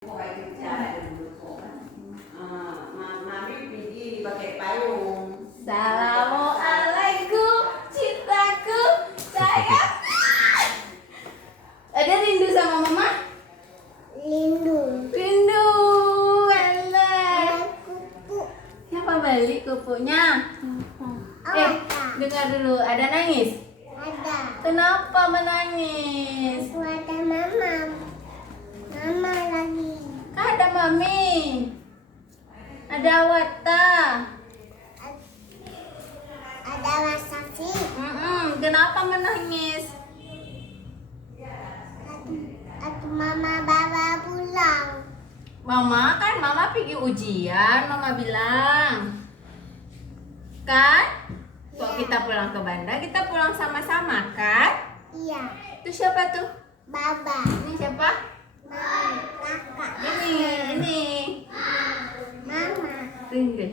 Mami pergi pakai payung. Assalamualaikum cintaku sayang. Ada rindu sama mama? Rindu. Alah. Kupu. Siapa beli kupunya? Dengar dulu. Ada nangis? Ada. Kenapa menangis? Aku ada mama. Mama lagi. Ada mami. Ada Wata. Ada Wasafi. Kenapa menangis? Aku mama bawa pulang. Mama pergi ujian, mama bilang. Kan? Kok kita pulang ke Banda, kita pulang sama-sama kan? Iya. Itu siapa tuh? Baba. Ini siapa? Mama. Kakak. Ini. Mama. Tunggu.